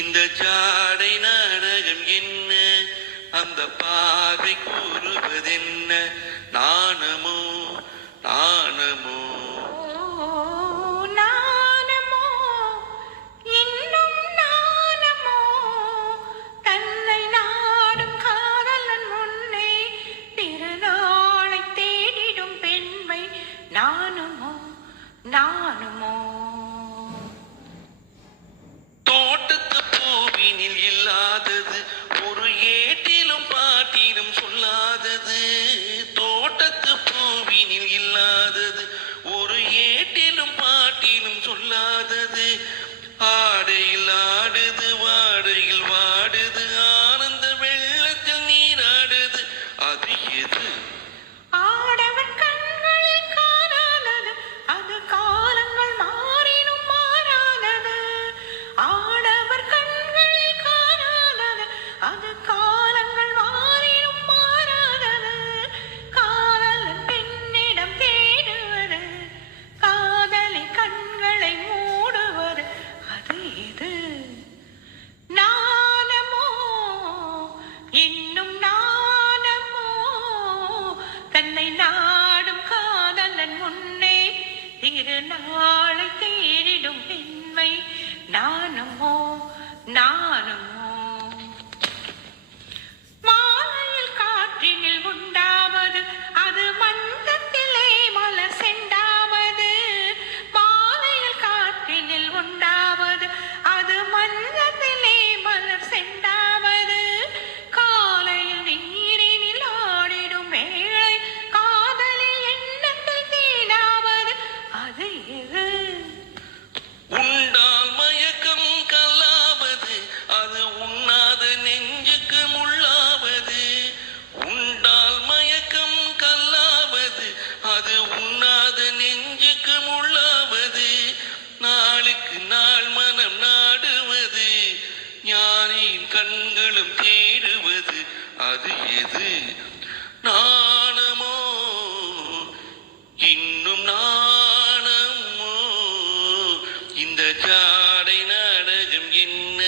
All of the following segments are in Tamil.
இந்த ஜாடை நாடகம் என்ன, அந்த பார்வை கூறுவதென்ன, நாணமோ நாணமோ தோட்டத்து பூவினில் இல்லாதது, ஒரு ஏட்டிலும் பாட்டிலும் சொல்லாதது. தோட்டத்து பூவினில் இல்லாதது, ஒரு ஏட்டிலும் பாட்டிலும் சொல்லாதது. ஆடையில் ஆடுது, வாடையில் வாடுது, ஆனந்த வெள்ளத்தில் நீராடுது. அது எது? நாளை தேடிடும் பெண்மை நானுமோ நானுமோ. மாலையில் காற்றினில் உண்டாவது, அது மந்தத்திலே மலர் செண்டாவது. மாலையில் காற்றினில் உண்டாவது, அது மந்தத்திலே மலர் செண்டாவது. காலையில் நீரினில் ஆடிடும் வேளை, காதலில் எண்ணத்தில் தேடாவது. அது எது? உண்டால் மயக்கம் கல்லாவது, அது உண்ணாத நெஞ்சுக்கு முள்ளாவது. உண்டால் மயக்கம் கல்லாவது, அது உண்ணாத நெஞ்சுக்கு முள்ளாவது. நாளுக்கு நாள் மனம் நாடுவது, ஞானியின் கண்களும் தேடுவது. அது எது? நாணமோ இன்னும் நாணமோ? இந்த ஜாடை நாடகம் என்ன,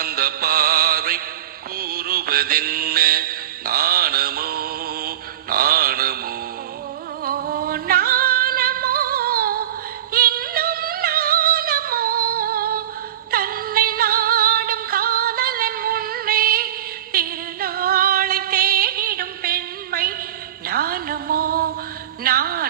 அந்த பார்வை கூறுவதென்ன, நாணமோ நாணமோ? நாணமோ இன்னும் நாணமோ? தன்னை நாடும் காதலன் முன்னே திருநாளை தேடிடும் பெண்மை நாணமோ நாணமோ?